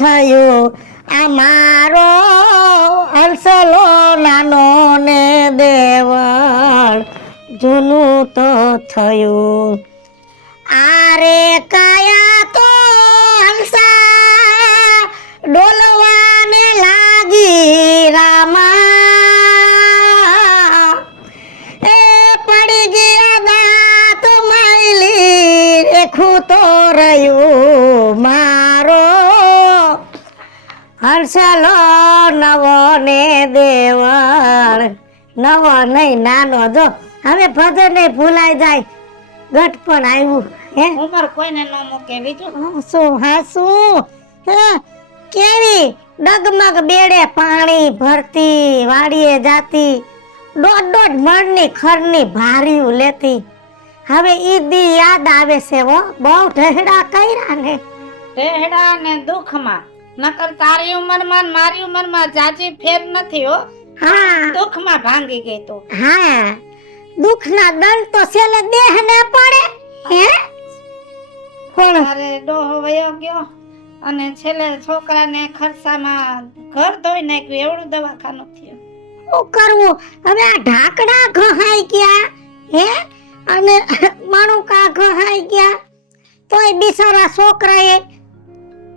થયું આ મારો હંસલો નાનો ને દેવળ જૂનું તો થયું આરે કાયા તો હંસા ડોલવાને લાગી રામા એ પડી ગયા દાંત માયલી રેખું તો રહ્યું મારો હંસલો નવો ને દેવળ નવો નહીં નાનો જો હવે ભજન ને ભૂલાઈ જાય ગટ પણ આવ્યું હે ઉમર કોઈને ન મૂકે બીજું હાસું કેવી ડગમગ બેડે પાણી ભરતી વાડીએ જાતી દોઢ મણની ખરની ભારીયું લેતી હવે ઈ દી યાદ આવે છે હો બહુ ઢહેડા કર્યા ને ઢહેડા ને દુઃખમાં નકર તારી ઉંમરમાં ને મારી ઉંમરમાં જાજી ફેર નથી હો હા દુઃખમાં ભાંગી ગઈ તો હા દુઃખના દંડ તો છેલ્લે દેહને પડે હે પણ અરે ડોહો વયો ગયો અને છેલ્લે છોકરાને ખર્ચામાં ઘર ધોઈ નાખ્યું એવડું દવાખાનું થયું શું કરવું હવે આ ઢાકડા ઘહાઈ ગયા હે અને મણુકા ઘહાઈ ગયા તોય બિચારા છોકરાએ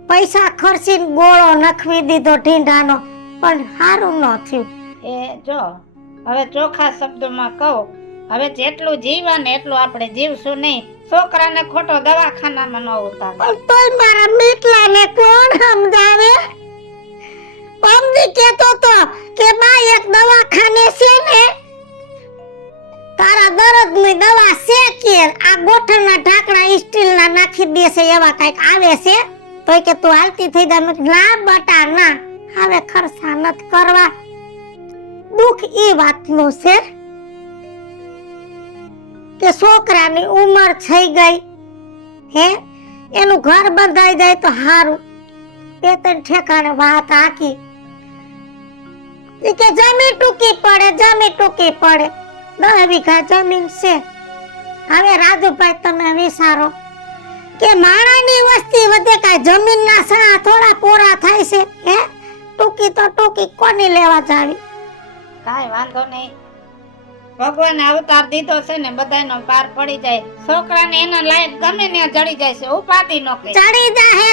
પૈસા ખર્ચીને ગોળો નખવી દીધો ઢીંઢાનો પણ સારું ન થયું એ જો હવે ચોખ્ખા શબ્દોમાં કહું હવે જેટલું જીવા ને એટલું આપણે જીવશું નહીં છોકરાને ખોટો દવાખાનામાં ન ઉતારે પણ તોય મારા મીઠલાને કોણ સમજાવે પમદી કહેતો તો કે બા એક દવાખાને છે ને તારા દર્દની દવા છે કે આ ગોઠણના ઢાંકણા સ્ટીલના નાખી દેશે એવા કઈક આવે છે તોય કે તું હાલતી થઈ જા ના બટા ના હવે ખર્ચા નત કરવા દુઃખ ઈ વાતનું છે કે છોકરાની ઉંમર થઈ ગઈ હે એનું ઘર બંધાઈ જાય તો હારું બે ત્રણ ઠેકાણે વાત આકી કે જમીન ટૂંકી પડે 10 વીઘા જમીન છે હવે રાજુભાઈ તમે વિચારો કે માણાની વસ્તી વધે કાંઈ જમીનના સા થોડા પોરા થાય છે હે ટૂંકી કોની લેવા જાવી કાઈ વાંધો નહીં ભગવાને અવતાર દીધો છે ને બધાયનો પાર પડી જાય છોકરાને એના લાયક ગમે ને જડી જાય છે ઉપાધિ ન કરે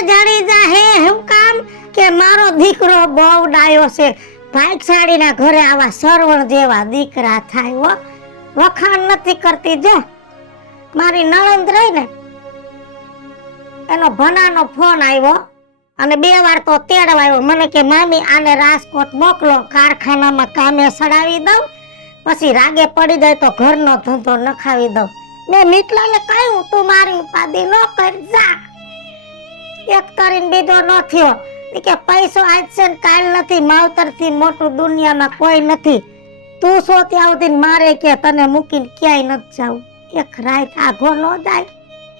જડી જાહે હું કામ કે મારો દીકરો બહુ ડાયો છે ભાઈસાડીના ઘરે આવા સરવણ જેવા દીકરા થાય હો વખાણ નથી કરતી જો મારી નણંદ રહી ને એનો ભણાનો ફોન આવ્યો અને 2 વાર તો તેડવાયો મને કે મામી આને રાજકોટ મોકલો કારખાનામાં કામે સડાવી દઉં પછી રાગે પડી જાય તો ઘરનો ધંધો નખાવી દઉં મેં મીઠલાને કહ્યું તું મારી ઉપાધિ ન કર જા એક કરીને બીજો ન થયો કે પૈસો આજ છે ને કાલ નથી માવતરથી મોટું દુનિયામાં કોઈ નથી તું સો ત્યાં સુધી મારે કે તને મૂકીને ક્યાંય નથી જાવું એક રાત આઘો ન જાય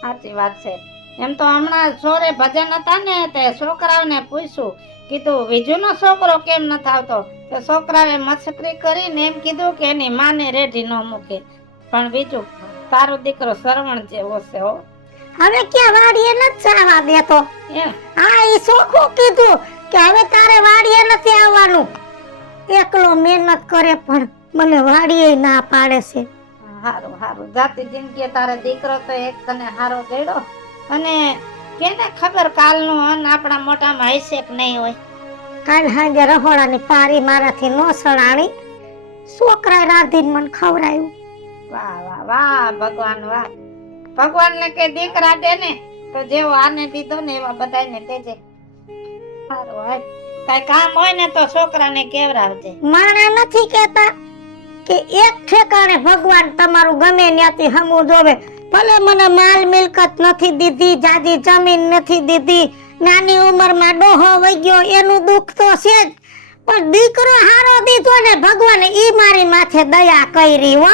સાચી વાત છે એમ તો હમણાં સોરે ભજન હતા ને તે છોકરાઓને પૂછ્યું કીધું વિજુનો છોકરો કેમ નથી આવતો તો છોકરાએ મસ્કરી કરીને એમ કીધું કે એની માને રેઢી ન મૂકે પણ બીજું તારો દીકરો શ્રવણ જેવો છે હો હવે ક્યાં વાડીએ નથી જવા દેતો એમ હા એ ચોખ્ખું કીધું કે હવે તારે વાડીએ નથી આવવાનું એકલો મહેનત કરે પણ મને વાડીએ ના પાડે છે હારું જાતી જિંદગી તારે દીકરો તો એક તને હારો ગયો અને કેને ખબર કાલનું અન્ન આપણા મોઢામાં હશે કે નહીં હોય કાલ હાંજે રહોડાની પારી મારાથી નો સડાણી છોકરાએ રાંધીને મને ખવડાવ્યું વાહ ભગવાન વાહ ભગવાનને કે દીકરા દે ને તો જેવો આને દીધો ને એવા બધાને દેજે સારું હાલ કઈ કામ હોય ને તો છોકરાને કેવરાવજે માણા નથી કહેતા કે એક ઠેકાણે ભગવાન તમારું ગમે ત્યાંથી હમું જોવે ભલે મને માલ મિલકત નથી દીધી જાજી જમીન નથી દીધી નાની ઉંમરમાં ડોહો વઈ ગયો એનું દુઃખ તો છે જ પણ દીકરો હારો દીધો ને ભગવાને ઈ મારી માથે દયા કરી હો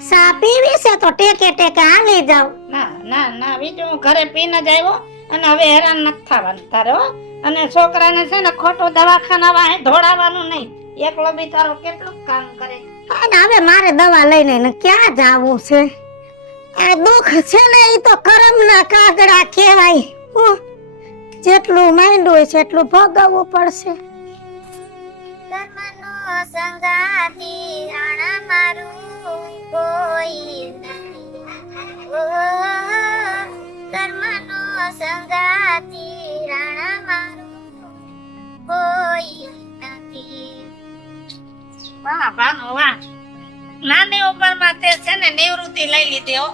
સા પીવી છે તો ટેકે હાલી જાવ ના બીજું ઘરે પીને જ આવ્યો અને હવે હેરાન નથી થવાનું તારે હો અને છોકરાને છે ને ખોટું દવાખાના વાહે ધોડાવવાનું નહીં એકલો બિચારો કેટલું કામ કરે અને હવે મારે દવા લઈને ક્યાં જાવું છે આ દુઃખ છે ને ઈ તો કરમના કાગડા કહેવાય જેટલું માંડ્યું હોય છે એટલું ભોગવવું પડશે. કર્મનો સંગાતી રાણા મારું કોઈ નથી. ઓ, કર્મનો સંગાતી રાણા મારું કોઈ નથી. વાહ ભાનુ વાહ, નાની ઉંમરમાં તે છે ને નિવૃત્તિ લઈ લીધી હો.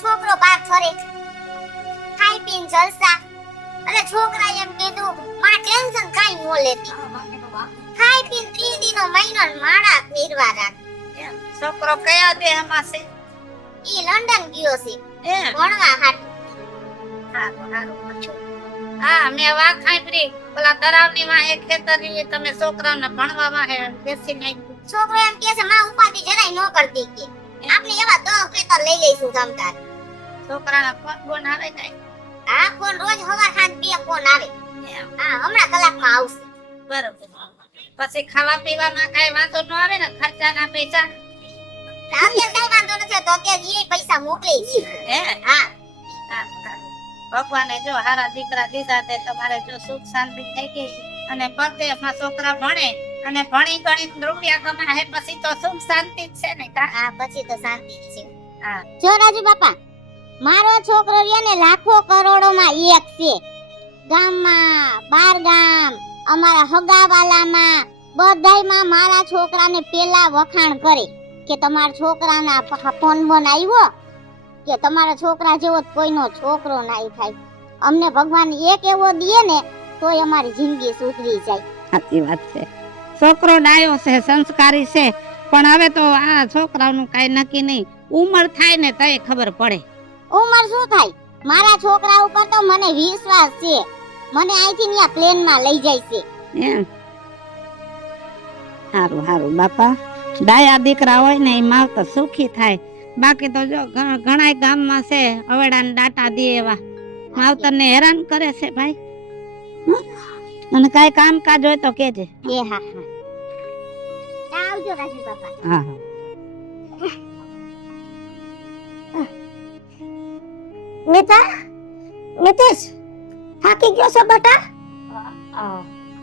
છોકરો બાર ફરે ખાઈ પીને જલસા. અને છોકરાએ એમ કીધું માં ટેન્શન કાઈ ન લેતી, ખાઈ પીને 3 દીનો મહિનો ને માળા ફેરવા રાખ. એમ, છોકરો કયા દેહમાં છે? ઈ લંડન ગયો છે એમ, ભણવા હાટુ. સારું સારું પૂછું. હા, મેં વાત સાંભળી પેલા તળાવની વાંહે ખેતરી તમે છોકરાને ભણવા વાંહે બેસી નાખ્યું. છોકરો એમ કહે છે માં ઉપાધિ જરાય ન કરતી કે આપણે એવા 10 ખેતર લઈ લઈશું તમતાર. છોકરાના ફોન બોન આવે ને? આ ફોન રોજ હવાર સાંજ 2 ફોન આવે. એમ, હા હમણાં કલાકમાં આવશે. બરોબર. પછી ખાવા પીવામાં કઈ વાંધો ન આવે ને, ખર્ચાના પૈસા? અત્યારે કઈ વાંધો નથી તો અત્યારે ઈ પૈસા મોકલી છે. હે, હા સારું, સારું. ભગવાને જો હારા દીકરા દીધા તે તમારે જો સુખ શાંતિ થઈ ગઈ અને પરદેશમાં છોકરા ભણે અને ભણી ગણી રૂપિયા કમાય પછી તો સુખ શાંતિ જ છે ને કા? હા પછી તો શાંતિ જ છે. હા. જો રાજુ બાપા, મારો છોકરો રહ્યો ને લાખો કરોડોમાં એક છે. ગામમાં, બાર ગામ, અમારા હગાવાલામાં બધાયમાં મારા છોકરાને પેલા વખાણ કરે કે તમારા છોકરાના ફોન બોન આવ્યો કે તમારા છોકરા જેવો તો કોઈનો છોકરો નહીં થાય. અમને ભગવાન એક એવો દીએ ને તોય અમારી જિંદગી સુધરી જાય. સાચી વાત છે. છોકરો ડાયો છે, સંસ્કારી છે, પણ હવે તો આ છોકરાઓનું કઈ નક્કી નહીં. ઉંમર થાય ને તોય ખબર પડે. ઉંમર શું થાય, મારા છોકરા ઉપર તો મને વિશ્વાસ છે. મને અહીંથી ન્યા પ્લેનમાં લઈ જાય છે. એમ, સારું સારું બાપા. ડાયા દીકરા હોય ને એ માવતર સુખી થાય. બાકી તો જો ઘણા ગામમાં છે અવેડાને ડાટા દે એવા માવતરને હેરાન કરે છે ભાઈ. અને કઈ કામકાજ હોય તો કેજે. એ હા હા. આવજો રાજુ બાપા. હા હા. મિતા, મિતેશ થાકી ગયો છે બેટા?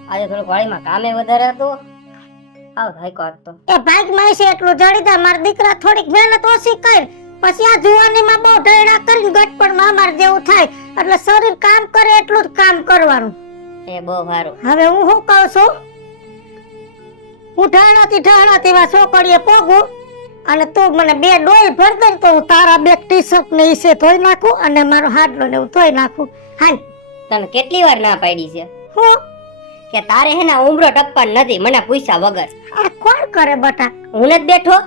આજે થોડુંક વાડીમાં કામે વધારે હતું. આવ થાય કાટ તો એ ભાગમાં છે એટલું જડીદા. મારા દીકરા થોડીક મહેનત ઓછી કર, પછી આ જુવાનીમાં બહુ ઢેડા કરીને ગટપણમાં અમાર જેવું થાય. એટલે શરીર કામ કરે એટલું જ કામ કરવાનું. એ બહુ સારું. હવે હું શું કહું છું, હું ઢાળાથી એવા છોકરીએ પોગું અને તું મને 2 ડોલ ભર દે ને તો હું તારા 2 ટી-શર્ટ ને ઈસે ધોઈ નાખું અને મારો હાડલો ને હું ધોઈ નાખું. હાલ. તને કેટલી વાર ના પાડી છે હું કે તારે હે ને ઉમરો ટપ્પાન નથી મને પૂછ્યા વગર? આ કોણ કરે બટા? હું નથી બેઠો,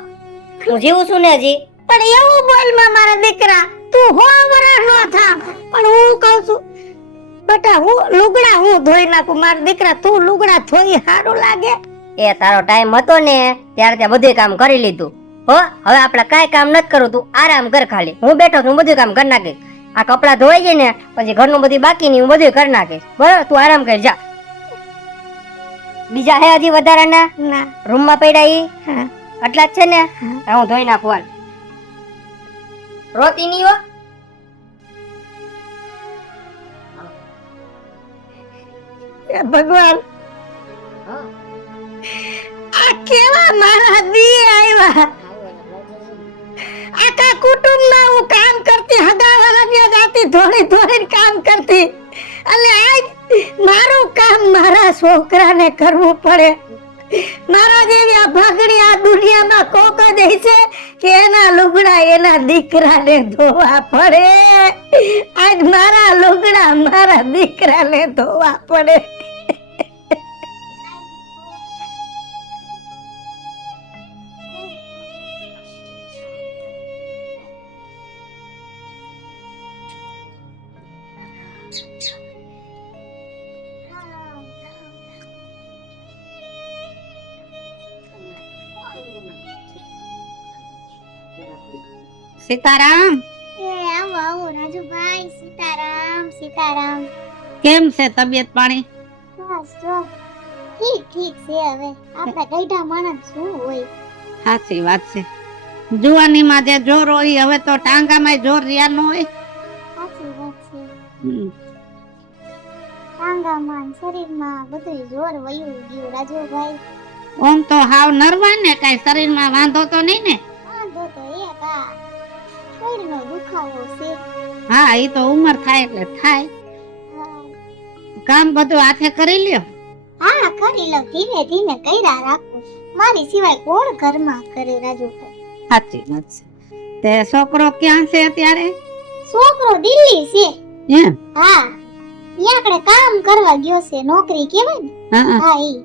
હું જીવું છું ને હજી. પણ એવું બોલમાં મારા દીકરા, તું હો વરા નો થા. પણ હું કહું છું બટા, હું લુગડા હું ધોઈ નાખું. મારા દીકરા તું લુગડા ધોઈ સારું લાગે? એ તારો ટાઈમ હતો ને ત્યારે તે બધું કામ કરી લીધું હો. હવે આપણે કાંઈ કામ નથી કરવું, તું આરામ કર ખાલી. હું બેઠો છું, હું બધું કામ કરી નાખીશ. આ કપડા ધોઈ ગઈ ને પછી ઘરનું બધું બાકી નહીં, હું બધું કરી નાખીશ. બરાબર, તું આરામ કર જા. બીજા હે હજી વધારાના ના. રૂમમાં પડ્યા ઈ હા. આટલા જ છે ને? હા, હું ધોઈ નાખું. હાલ, રોતી નહીં હો. એ ભગવાન, આ કેવા મારા દી આવ્યા. આખા કુટુંબમાં હું કામ કરતી, હગાવાળાને જાતી ધોળી કામ કરતી, અને આજ મારું કામ મારા છોકરાને કરવું પડે. મારા જેવી આ ભાગડી આ દુનિયામાં કોક જ છે કે એના લુગડા એના દીકરાને ધોવા પડે. આજ મારા લુગડા મારા દીકરાને ધોવા પડે. સીતારામ, આવો આવો રાજુભાઈ. સીતારામ સીતારામ. કેમ છે તબિયત પાણી? બસ જો ઠીક છે. હવે આપણા ગઈઢા માણસ શું હોય. સાચી વાત છે. જુવાનીમાં જે જોર હોય હવે તો ટાંગામાં જોર રહ્યા ન હોય. સાચી વાત છે. ટાંગામાં શરીરમાં બધું જોર વયું ગયું રાજુભાઈ. ઓમ તો હાવ નરવા ને, કઈ શરીરમાં વાંધો તો નહીં ને? વાંધો તો એક આ શરીરનો દુખાવો છે. હા, એ તો ઉંમર થાય એટલે થાય. કામ બધું હાથે કરી લ્યો. હા કરી લો, ધીમે ધીમે કર્યા રાખું. મારી સિવાય કોણ ઘરમાં કરે રાજુભાઈ? સાચી વાત છે. તે છોકરો ક્યાં છે અત્યારે? છોકરો દિલ્હી છે. એમ? હા, ત્યાં આગળ કામ કરવા ગયો છે, નોકરી કહેવાય ને. હા, હા ઈ.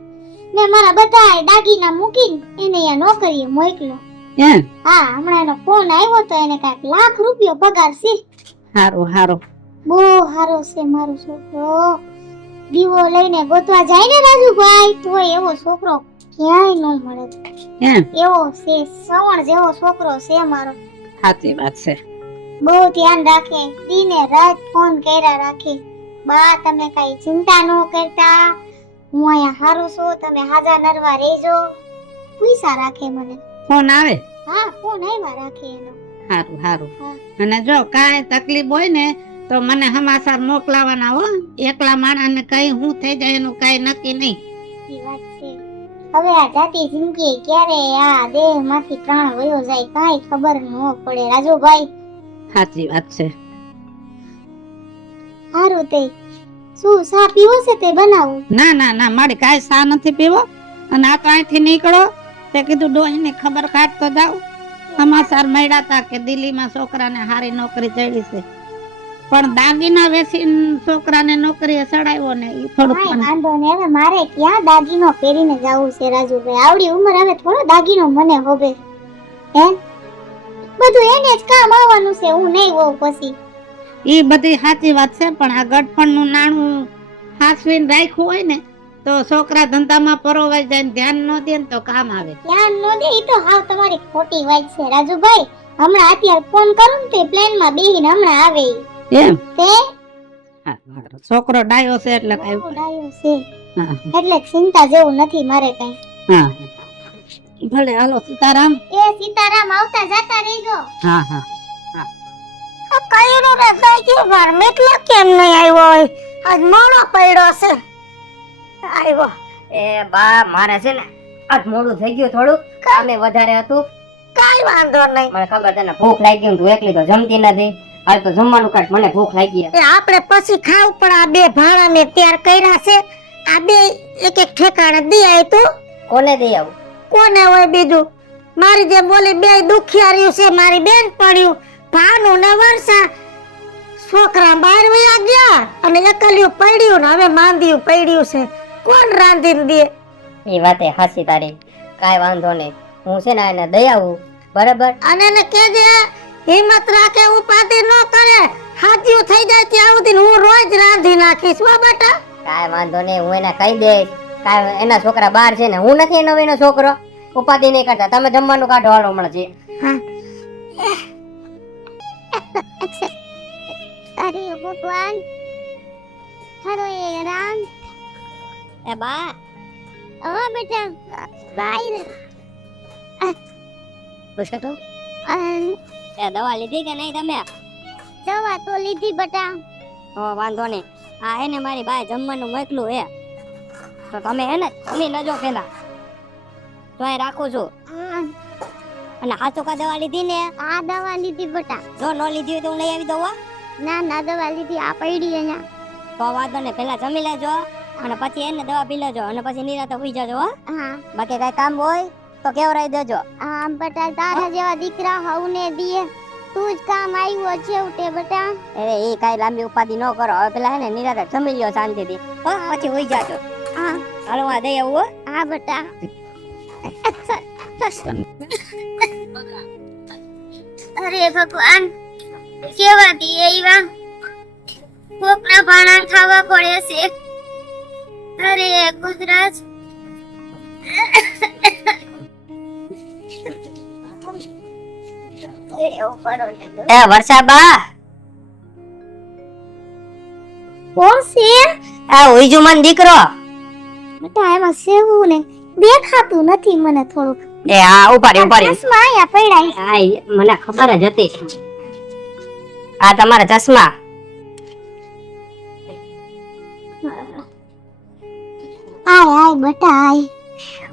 મેં મારા બધા દાગીના મૂકીને એને અહીંયા નોકરીએ મોકલ્યો. એમ? હા, હમણાં એનો ફોન આવ્યો તો એને કાંઈક ₹1,00,000 પગાર છે. હારું હારું. બહુ સારો છે મારો છોકરો. દીવો લઈને ગોતવા જાય ને રાજુભાઈ, તો એવો છોકરો ક્યાંય ન મળે. એમ? એવો છે, શ્રવણ જેવો છોકરો છે મારો. સાચી વાત છે. બહુ ધ્યાન રાખે, દિને રાત ફોન કર્યા રાખે. બા તમે કઈ ચિંતા ન કરતા, હું અહીંયા હારું છું, તમે હાજા નરવા રહેજો. પૈસા રાખે મને. ફોન આવે? હા, ફોન આવ્યા રાખે એનો. હારું હારું. હા. અને જો કાંઈ તકલીફ હોય ને તો મને સમાચાર મોકલાવાના હો. એકલા માણસને કઈ શું થઈ જાય એનું કઈ નક્કી નહીં. ઈ વાત છે. હવે આ જાતી જિંદગી ક્યારે આ દેહ માંથી પ્રાણ વયો જાય કાંઈ ખબર ન પડે રાજુભાઈ. સાચી વાત છે. હારું તે શું સા પીવો છે તે બનાવું? ના ના ના, મારી કાંઈ સા નથી પીવો. અને આ તો અહીંથી નીકળો તે કીધું ડોહીને ખબર કાઢતો જાવ. સમાચાર મળ્યા હતા કે દિલ્હીમાં છોકરાને હારી નોકરી ચડી છે, પણ દાગીના વેચીને છોકરાને નોકરીએ ચડાવ્યો ને એ થોડુંક કાંઈ મને- વાંધો ને. હવે મારે ક્યાં દાગીનો પહેરીને જાવું છે રાજુભાઈ? આવડી ઉંમર હવે થોડો દાગીનો મને હોવે. હે, બધું એને જ કામ આવવાનું છે, હું નહીં હોઉં પછી. ઈ બધી સાચી વાત છે, પણ આ ગઢપણનું નાણું હાસવીને રાખ્યું હોય ને તો છોકરા ધંધામાં પરોવાઈ જાય ને ધ્યાન ન દે ને તો કામ આવે. ધ્યાન નો દે ઈ તો હાવ તમારી ખોટી વાત છે રાજુભાઈ. હમણાં અત્યારે ફોન કરું ને તે પ્લેનમાં બેહીને હમણાં આવે ઈ. એમ? તે હા, હારું. છોકરો ડાયો છે એટલે કઈ બહુ ડાયો છે, હા એટલે ચિંતા જેવું નથી મારે કઈ. હા. ભલે હાલો સીતારામ. એ સીતારામ, આવતા જાતા રહેજો. હા હા. આ કઈરો રે દાઈ વાર મેટલા કેમ નહીં આવ્યો હોય? આજ મોડો પડ્યો છે. આવ્યો. એ બા મારે છે ને આજ મોડું થઈ ગયું, થોડું કામે વધારે હતું. કાઈ વાંધો નહીં. મને ખબર તને ભૂખ લાગી ગઈ, તું એકલી તો જમતી નથી. હાલ તો જમવાનું કાઢ, મને ભૂખ લાગી છે. એ આપણે પછી ખાવ, પણ આ બે ભાણાને તૈયાર કર્યા છે. આ બે એક એક ઠેકાણે દી આય તું. કોને દઈ આવું? કોને હોય બીજું? મારી જે બોલી બે દુખિયાર્યું છે, મારી બેન પડ્યું ભાનુ ને વર્ષા. છોકરા બહાર વયા ગયા અને એકલ્યું પડ્યું ને હવે માંદિયું પડ્યું છે. કોણ રાંધીને દે? એ વાતે હાસી તારી, કાઈ વાંધો નહીં. હું છે ને એને દઈ આવું, બરાબર? અને એને કહેજે હિંમત રાખે, ઉપાધિ ન કરે. હાથિયું થઈ જાય ત્યાં સુધી હું રોજ રાંધી નાખીશ હો બેટા. કાઈ વાંધો નહીં, હું એને કહી દઈશ. કાઈ એના છોકરા બહાર છે ને, હું નથી એનો એનો છોકરો. ઉપાધિ નહીં કરતા, તમે જમવાનું કાઢો હાલો હમણાં છે. હા. અરે ભગવાન, હરે રામ. એ બા, ઓ બેટા, બાય. પૂછો તો, અન એ દવા લીધી કે નહીં તમે? દવા તો લીધી બેટા. તો વાંધો નહીં. આ હે ને મારી બાએ જમવાનું મોકલું હે, તો તમે હે ને જમી લેજો પેલા. તો અહીં રાખું છું. અને આ ચોખા દવા લીધી ને? આ દવા લીધી બેટા. જો ન લીધી હોય તો હું લઈ આવી દઉં હો. ના ના, દવા લીધી, આ પડી અહીંયા. તો વાંધો નહીં, પેલા જમી લેજો અને પછી એને દવા પી લેજો અને પછી નિરાતે સુઈ જજો હો. હા, બાકી કઈ કામ હોય તો કેવરાઈ દેજો. આમ બેટા તારા જેવા દીકરા હવને દીએ તું જ કામ આવ્યો છેવટે બેટા. અરે એ કઈ લાંબી ઉપાધિ ન કરો. હવે પેલા હે ને નિરાતે જમી લ્યો શાંતિથી, હો પછી સુઈ જાજો. હા હાલો આ દઈ આવું હો. હા બેટા. અરે ભગવાન, કેવા દીએ ઈવા કોકના ભાણા ખાવા પડે છે. અરે ગુજરાત. એ વર્ષા બા, કોણ છે? આ ઉઈજુ મન દીકરો. બેટા એમાં સેવું ને દેખાતું નથી મને થોડુંક. એ આ ઉપાડી ઉપાડી. ચશ્મા અહીંયા પડ્યા. આ મને ખબર જ હતી. આ તમારા ચશ્મા. બટાય.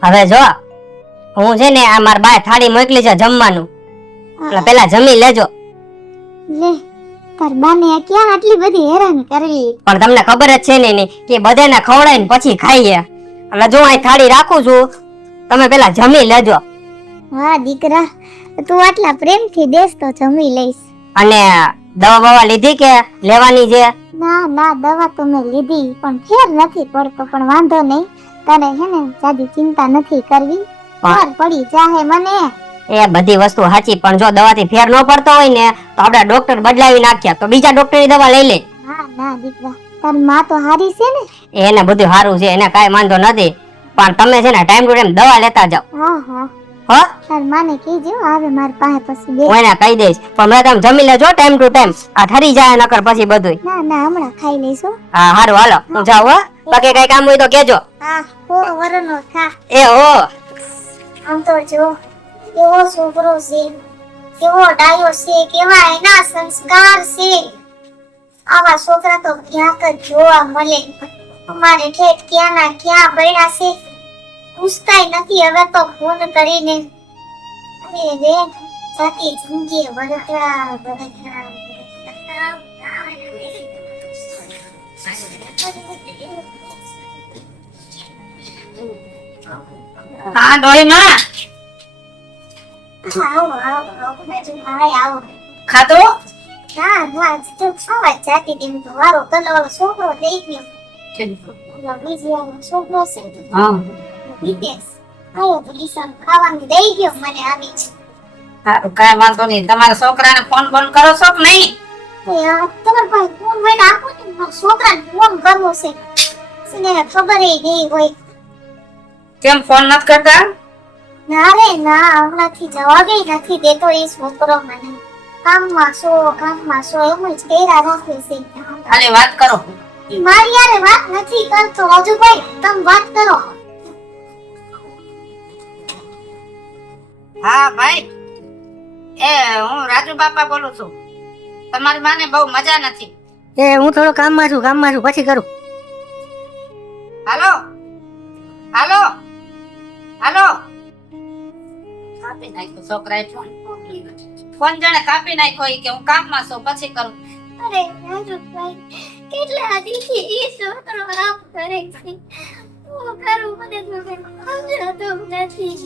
હવે જો હું છે ને આ માર બાય થાળી મોકલી છે જમવાનું, એટલે પેલા જમી લેજો. લે તાર બાને ક્યાં આટલી બધી હેરાન કરવી. પણ તમને ખબર જ છે ને એની કે બધાને ખવડાવીને પછી ખાઈએ, એટલે જો આ થાળી રાખું છું, તમે પેલા જમી લેજો. હા દીકરા, તું આટલા પ્રેમથી દેસ તો જમી લઈશ. અને દવા બવા લીધી કે લેવાની છે? ના ના, દવા તો મેં લીધી પણ ફેર નથી પડતો. પણ વાંધો નહીં, તારે હે ને જાજી ચિંતા નથી કરવી, ફેર પડી જાહે મને. એ બધી વસ્તુ સાચી, પણ જો દવાથી ફેર ન પડતો હોય ને તો આપણે ડોક્ટર બદલાવી નાખ્યા, તો બીજા ડોક્ટરની દવા લઈ લે. ના ના દીકરા, તારી માં તો હારી છે ને? એને બધું સારું છે, એને કાંઈ વાંધો નથી, પણ તમે છે ને ટાઈમ ટુ ટાઈમ દવા લેતા જાઓ. હા હા, હો તાર માને કીજો આવે મારી પાસે પછી બે. હું એને કહી દઈશ, પણ મેં તમે જમી લેજો ટાઈમ ટુ ટાઈમ, આ ઠરી જાય નકર પછી બધું. ના ના, હમણાં ખાઈ લઈશું. હા હારું, હાલો હું જાઉં. હો બાકી કઈ કામ હોય તો કેજો. હા હો વરનો થા. એ હો આમ તો જો કેવો છોકરો છે, કેવો ડાયો છે, કેવા એના સંસ્કાર છે. આવા છોકરા તો ક્યાંક જ જોવા મળે. અમારે ઠેઠ ક્યાંના ક્યાં પડ્યા છે, પૂછતાય નથી. હવે તો ફોન કરીને અરે રે જાતી જિંદગી વરતરા વરતરા. હા ડોહીમાં આવો આવો આવો બાજુ આવો. ખાધું? ના ના, તો ખાવા જ જાતી હતી. તો વારો કલર છોકરો દઈ ગયો. બીજી વાર છોકરો છે હા વિદેશ આયો તો ડીસામાં ખાવાનું દઈ ગયો મને આવી છે. સારું, કાંઈ વાંધો નહીં. તમારા છોકરાને ફોન ફોન કરો છો કે નહીં? તમારા ભાઈ ફોન હોય ને આપો ને, મારા છોકરાને ફોન કરવો છે. એને ખબર નહીં હોય. કેમ ફોન નથી કરતા? ના રે ના, હમણાંથી જવાબ નથી દેતો એ છોકરો મને. કામમાં છો એમ જ કર્યા રાખે છે. ખાલી વાત કરો. મારી યારે વાત નથી કરતો રાજુભાઈ, તમે વાત કરો. હા ભાઈ, એ હું રાજુ બાપા બોલું છું. તમારી માને બહુ મજા નથી. એ હું થોડો કામમાં છું પછી કરું. હાલો હાલો હાલો, કાપી નાખ્યો છોકરાએ ફોન. ફોન જાણે કાપી નાખ્યો ઈ કે હું કામમાં છું પછી કરું. અરે રાજુભાઈ, કેટલા દીથી એ છોકરો આમ કરે છે. હું કરું મને તો સમજાતું નથી.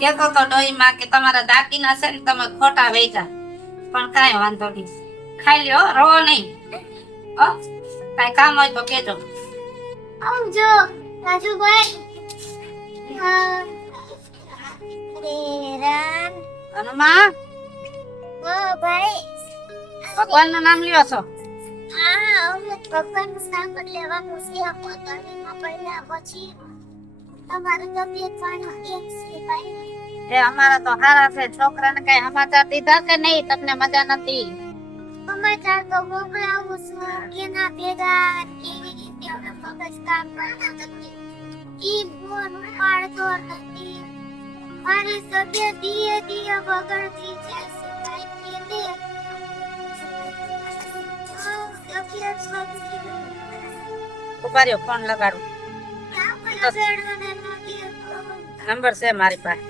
કેતો તો ડોહીમાં કે તમારા દાકીના છે ને તમે ખોટા વેચા, પણ કાંઈ વાંધો નહીં. ખાઈ લ્યો, રોવો નહીં. હો, કાંઈ કામ હોય તો કેજો. આવજો રાજુભાઈ. અરે રામ. હનુમા, ઓ ભાઈ. ભગવાનનું નામ લ્યો છો? હા, હવે ભગવાનનું નામ જ લેવાનું છે. આ પોતાનીમાં પડ્યા પછી તમારી તબિયત પાણી કેમ છે ભાઈ? એ અમારા તો હારા છે. છોકરાને કઈ સમાચાર દીધા કે નહીં? તમને મજા નથી? સમાચાર તો મોકલાવું છું કેના ભેગા કેવી રીતે હવે મગજ કામ કરતા નથી. ઈ ફોન ઉપાડતો નથી. મારી તબિયત ધીરે ધીરે બગડતી જાય છે ભાઈ. કેને તબિયત બગડી. ઉભા રહ્યો, ફોન લગાડું. નંબર છે મારી પાસે.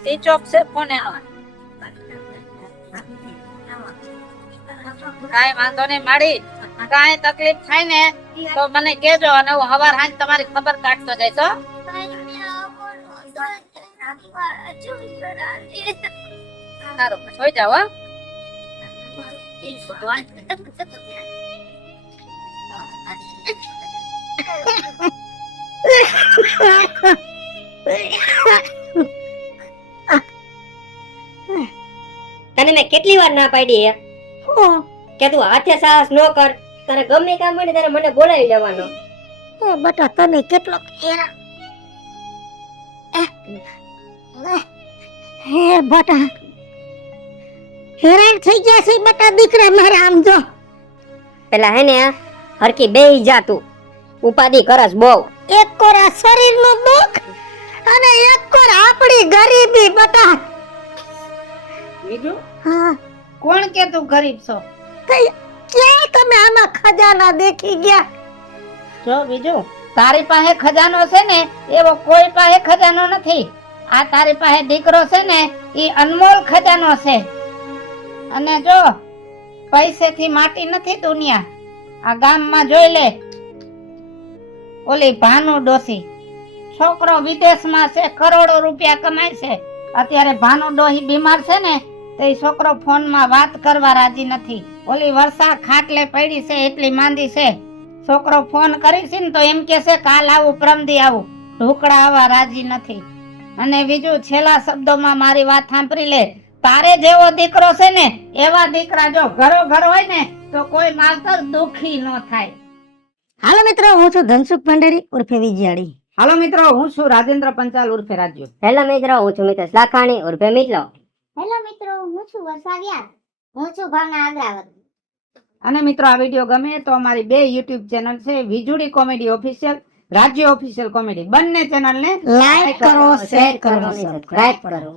સ્વિચ ઓફ છે ફોન એનો. કાંઈ વાંધો નહીં માડી, કાંઈ તકલીફ થાય ને તો મને કેજો અને હું હવાર હાંજ તમારી ખબર કાઢતો જઈશ. હો, સારું જોઈ જાઓ. હો, તને મેં કેટલી વાર ના પાડી હે કે તું હાથે સાહસ ન કર, તારે ગમે કામ મળે તારે મને બોલાવી લેવાનો. એ બટા તમે કેટલો હે બટા હેરાન થઈ ગયા છે બટા દીકરા મારા. આમ જો પેલા હે ને હરકી બેહી જા, તું ઉપાધિ કરસ બહુ. એક કોરા શરીરનું દુઃખ અને એક કોર આપણી ગરીબી બટા. બીજું હા, કોણ કે તું ગરીબ છો? કઈ ક્યાં તમે આમાં ખજાના દેખી ગયા? જો બીજું, તારી પાસે ખજાનો છે ને એવો કોઈ પાસે ખજાનો નથી. આ તારી પાસે દીકરો છે ને એ અનમોલ ખજાનો છે. અને જો પૈસેથી માટી નથી દુનિયા. આ ગામમાં જોઈ લે, ઓલી ભાનુ ડોસી છોકરો વિદેશમાં છે, કરોડો રૂપિયા કમાય છે. અત્યારે ભાનુ ડોહી બીમાર છે ને તો એ છોકરો ફોનમાં વાત કરવા રાજી નથી. ઓલી વર્ષા ખાટલે પડી છે એટલી માંદી છે. છોકરો ફોન કરી છે ને તો એમ કે છે કાલ આવું પ્રમદી આવું, ઢોકળા આવવા રાજી નથી. અને બીજું છેલ્લા શબ્દોમાં મારી વાત સાંભળી લે, તારે જેવો દીકરો છે ને એવા દીકરા જો ઘરો ઘર હોય ને તો કોઈ માવતર દુખી ન થાય. હાલો મિત્રો, હું છું ધનસુખ ભંડેરી ઉર્ફે વિજયાડી. હાલો મિત્રો, હું છું રાજેન્દ્ર પંચાલ ઉર્ફે રાજ્યો. હેલો મિત્રો, હું છું મિતેશ લાખાણી ઉર્ફે મિતલો. હેલો મિત્રો, હું છું વર્ષા વ્યાસ. હું છું ભાવના અગ્રાવત. અને મિત્રો આ વિડીયો ગમે તો અમારી 2 યુટ્યુબ ચેનલ છે, વિજુડી કોમેડી ઓફિશિયલ, રાજ્ય ઓફિશિયલ કોમેડી. બંને ચેનલ ને લાઈક કરો, શેર કરો, સબસ્ક્રાઇબ કરો.